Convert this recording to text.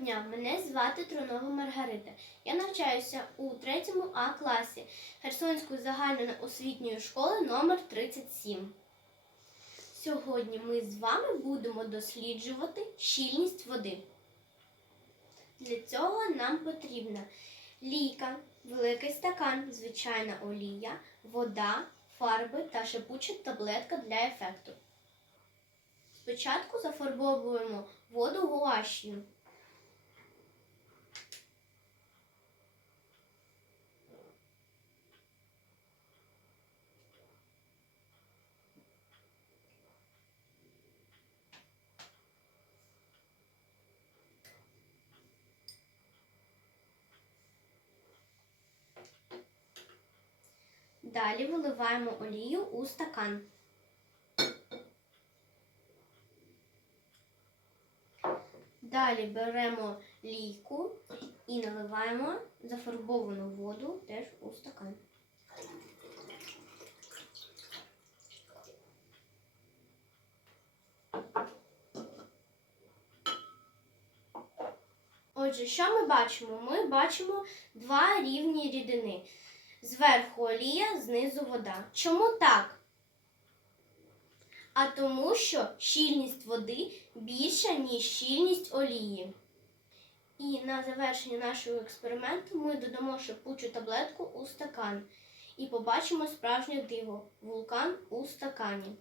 дня, мене звати Тронова Маргарита. Я навчаюся у 3 А класі Херсонської загальноосвітньої школи номер 37. Сьогодні ми з вами будемо досліджувати щільність води. Для цього нам потрібна лійка, великий стакан, звичайна олія, вода, фарби та шипуча таблетка для ефекту. Спочатку зафарбовуємо воду гуаш'ю. Далі виливаємо олію у стакан. Далі беремо лійку і наливаємо зафарбовану воду теж у стакан. Отже, що ми бачимо? Ми бачимо два рівні рідини. Зверху олія, знизу вода. Чому так? А тому, що щільність води більша, ніж щільність олії. І на завершення нашого експерименту ми додамо шипучу таблетку у стакан і побачимо справжнє диво вулкан у стакані.